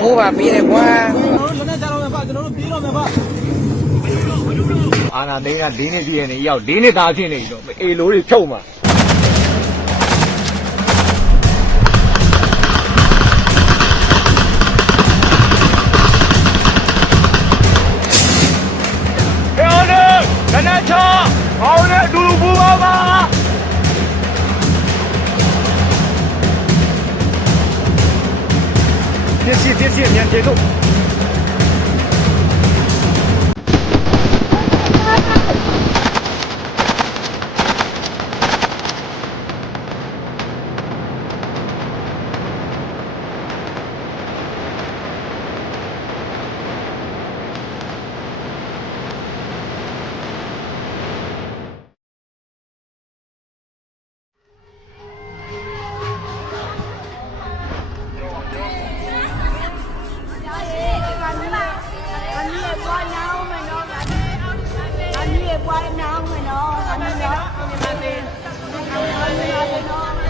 ဖို့ပါပေးတယ်ကွာကျွန်တော်တို့လက်နဲ့ချတော့မယ်ဗျကျွန်တော်တို့ပြေးတော့မယ်ဗျအာနာသိန်းက၄နှစ်ပြည့်နေရောက်၄နှစ်သားဖြစ်နေပြီတော့အေလိုတွေဖြုတ်မှာ 别急别急你别动 qua em Kuhain na ako, ano? Ano na? Ano na? Ano anh Ano na?